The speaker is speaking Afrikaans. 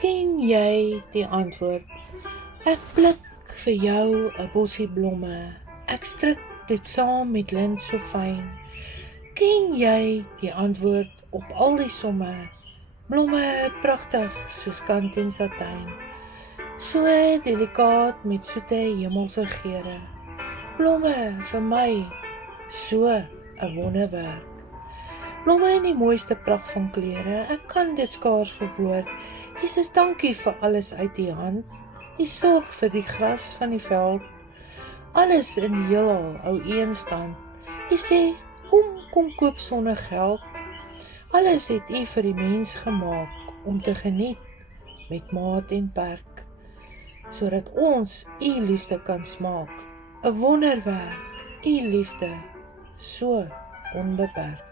Ken jy die antwoord? Ek pluk vir jou 'n bossie blomme. Ek strik dit saam met lint so fyn. Ken jy die antwoord op al die somme? Blomme pragtig soos kant en satijn. So delikaat met soete hemelse geure. Blomme vir my, so 'n wonderwerk. Blomme in die mooiste pragt van kleure, ek kan dit skaars verwoord. Jesus, dankie vir alles uit die hand. U sorg vir die gras van die veld. Alles in die heelal hou U in stand. U sê, kom koop sonder geld. Alles het U vir die mens gemaak om te geniet met maat en perk, sodat ons U liefde kan smaak. 'n Wonderwerk, U liefde, so onbeperk.